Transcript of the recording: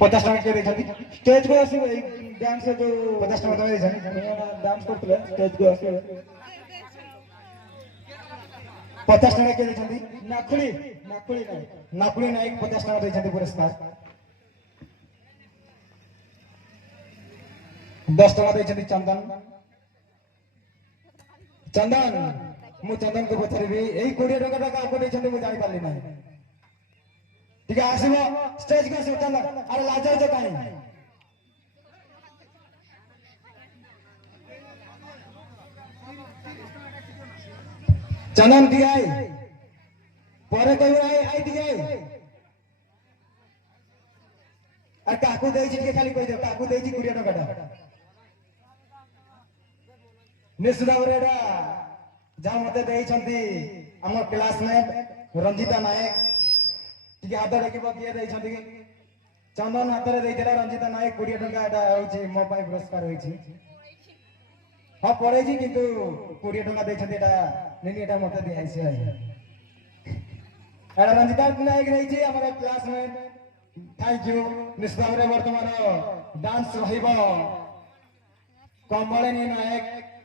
पचास टाँग के स्टेज को डांस जो 50 टाँग डांस करते स्टेज को 50 टाँग के नाकुली नाकुली नाकुली नायक 50 टाँग पुरस्कार 10 टाँग चंदन चंदन मु चंदन को पचारि यही 20 टका क्या मुझे जानी पार्ली ना ठीक है आसब स्टेज को आसब चंदन अरे लाज कहीं चंदन ठीक है पर आई ठीक है और काकू दे खाली कह दे काकू दे 20 टका निश्चित भाव जहाँ मत आम क्लासमेट रंजिता नायक हाथ डाक किए चंदन हाथ में रंजिता नायक 20 टका हूँ मो पुरस्कार होती हाँ पड़े किंतु 20 टका देटा मत दिखाई रंजिता नायक रही आम क्लासमेट थैंक यू निश्चित भाव बर्तमान डांस रहिबो कमलिनी नायक